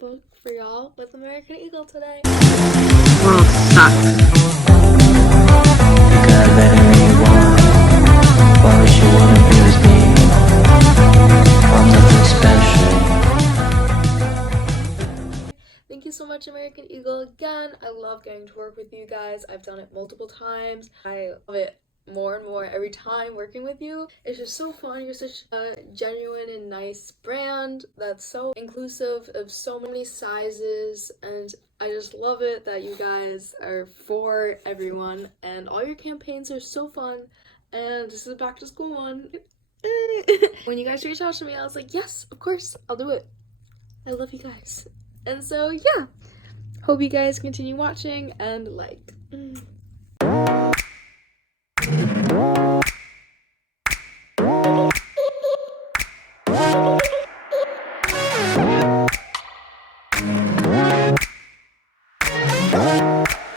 lookbook for y'all with American Eagle today. World sucks. You got better than you want. But wish you wouldn't be with me. I'm nothing special. Thank you so much, American Eagle. Again, I love getting to work with you guys. I've done it multiple times. I love it more and more every time working with you. It's just so fun. You're such a genuine and nice brand that's so inclusive of so many sizes, and I just love it that you guys are for everyone, and all your campaigns are so fun. And this is a back to school one. When you guys reached out to me, I was like, yes, of course, I'll do it. I love you guys. And so yeah, hope you guys continue watching and like. Am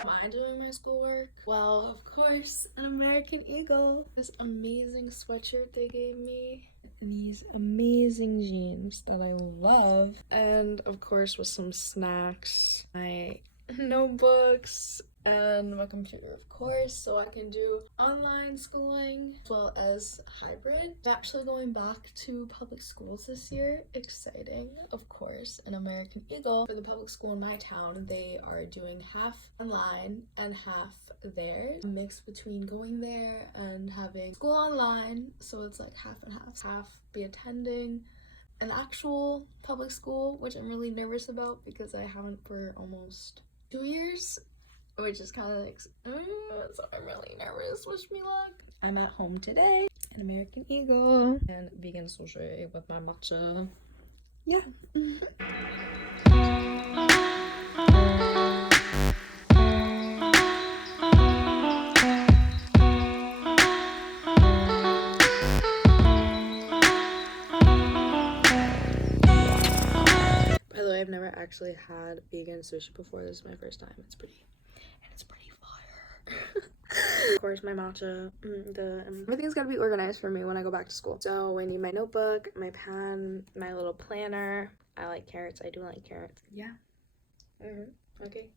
I doing my schoolwork? Well, of course, an American Eagle. This amazing sweatshirt they gave me. These amazing jeans that I love. And of course with some snacks, my notebooks, and my computer, of course, so I can do online schooling as well as hybrid. I'm actually going back to public schools this year. Exciting, of course. An American Eagle. For the public school in my town, they are doing half online and half there. A mix between going there and having school online, so it's like half and half. Half be attending an actual public school, which I'm really nervous about because I haven't for almost 2 years. Which is kind of like, so I'm really nervous. Wish me luck. I'm at home today, an American Eagle, and vegan sushi with my matcha. Yeah. By the way, I've never actually had vegan sushi before. This is my first time. It's pretty fire. Of course, my matcha. Everything's gotta be organized for me when I go back to school. So I need my notebook, my pen, my little planner. I like carrots. I do like carrots. Yeah. Okay.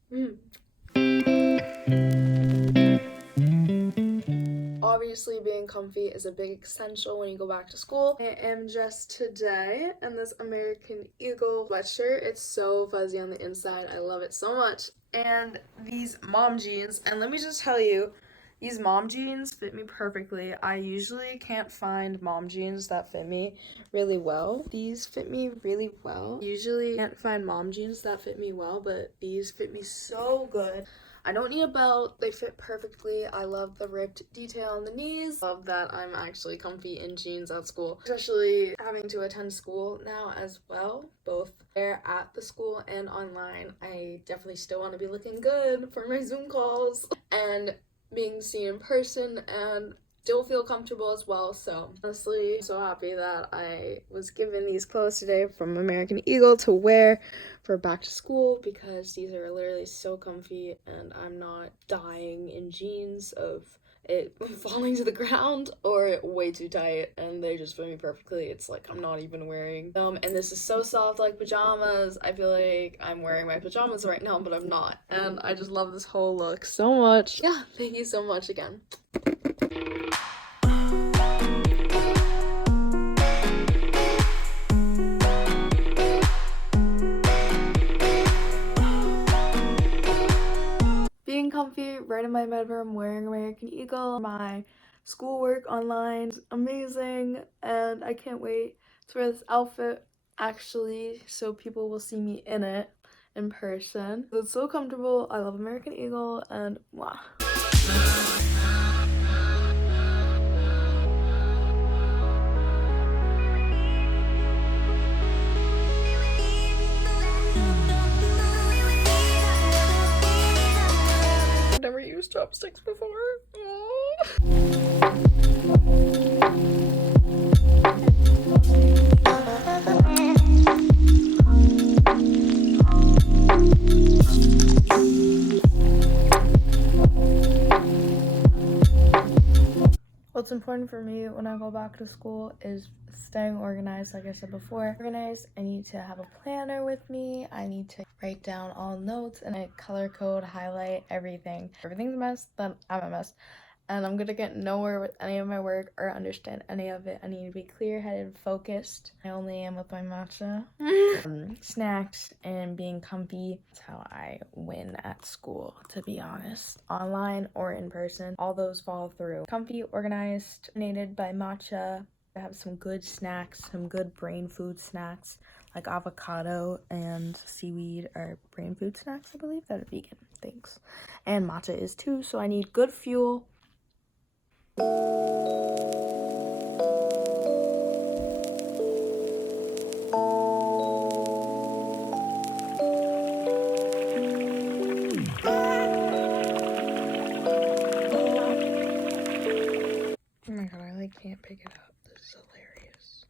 Obviously, being comfy is a big essential when you go back to school. I am dressed today in this American Eagle sweatshirt. It's so fuzzy on the inside. I love it so much. And these mom jeans. And let me just tell you, these mom jeans fit me perfectly. I usually can't find mom jeans that fit me really well. These fit me really well. Usually can't find mom jeans that fit me well, but these fit me so good. I don't need a belt. They fit perfectly. I love the ripped detail on the knees. Love that I'm actually comfy in jeans at school, especially having to attend school now as well, both there at the school and online. I definitely still want to be looking good for my Zoom calls and being seen in person, and still feel comfortable as well. So honestly, I'm so happy that I was given these clothes today from American Eagle to wear for back to school, because these are literally so comfy and I'm not dying in jeans of it falling to the ground or way too tight, and they just fit me perfectly. It's like I'm not even wearing them, and this is so soft, like pajamas. I feel like I'm wearing my pajamas right now, but I'm not, and I just love this whole look so much. Yeah, thank you so much again. Being comfy right in my bedroom, wearing American Eagle, my schoolwork online is amazing, and I can't wait to wear this outfit actually so people will see me in it in person. It's so comfortable. I love American Eagle, and wow. Never used chopsticks before. What's important for me when I go back to school is staying organized. Like I said before, organized. I need to have a planner with me. I need to write down all notes and I color code, highlight everything. If everything's a mess, then I'm a mess. And I'm gonna get nowhere with any of my work or understand any of it. I need to be clear-headed, focused. I only am with my matcha. Snacks and being comfy. That's how I win at school, to be honest. Online or in person, all those fall through. Comfy, organized, dominated by matcha. I have some good snacks, some good brain food snacks, like avocado and seaweed are brain food snacks, I believe, that are vegan. Thanks. And matcha is too, so I need good fuel. Oh my god, I like can't pick it up. This is hilarious.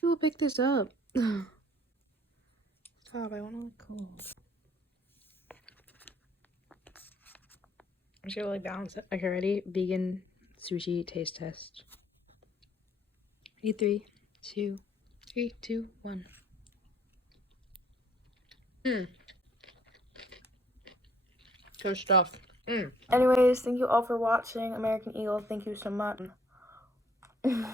Who will pick this up? Stop, I want to look cool. I'm just gonna like balance it. Okay, ready? Vegan sushi taste test. Ready? 3, 2, 1. Good stuff. Anyways, thank you all for watching. American Eagle, thank you so much. I'm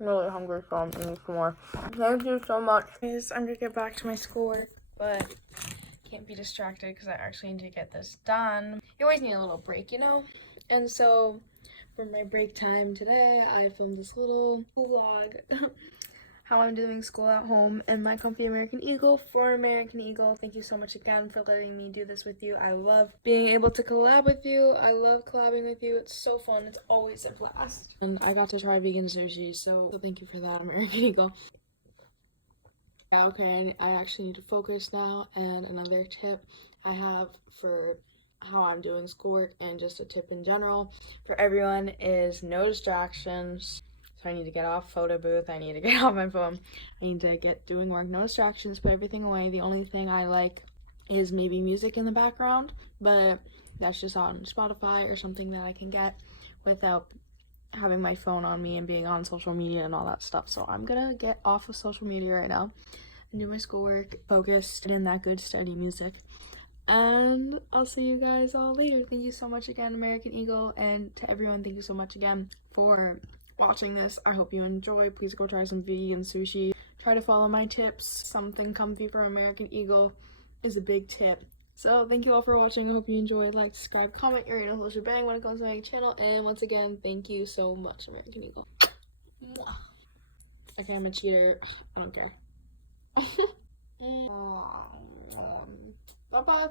really hungry, so I'm eating some more. Thank you so much. Anyways, I'm gonna get back to my schoolwork, but can't be distracted because I actually need to get this done. You always need a little break, you know? And so for my break time today, I filmed this little vlog how I'm doing school at home and my comfy American Eagle for American Eagle. Thank you so much again for letting me do this with you. I love being able to collab with you. I love collabing with you. It's so fun. It's always a blast. And I got to try vegan sushi, so thank you for that, American Eagle. Yeah, okay, I actually need to focus now. And another tip I have for how I'm doing schoolwork and just a tip in general for everyone is no distractions. So I need to get off photo booth. I need to get off my phone. I need to get doing work. No distractions. Put everything away. The only thing I like is maybe music in the background, but that's just on Spotify or something that I can get without having my phone on me and being on social media and all that stuff. So I'm gonna get off of social media right now and do my schoolwork, focused in that good steady music. And I'll see you guys all later. Thank you so much again, American Eagle, and to everyone, thank you so much again for watching this. I hope you enjoy. Please go try some vegan sushi. Try to follow my tips. Something comfy for American Eagle is a big tip. So thank you all for watching. I hope you enjoyed. Like, subscribe, comment, you're in a whole shebang when it comes to my channel. And once again, thank you so much, American Eagle. Mwah. Okay, I'm a cheater. I don't care. Bye-bye.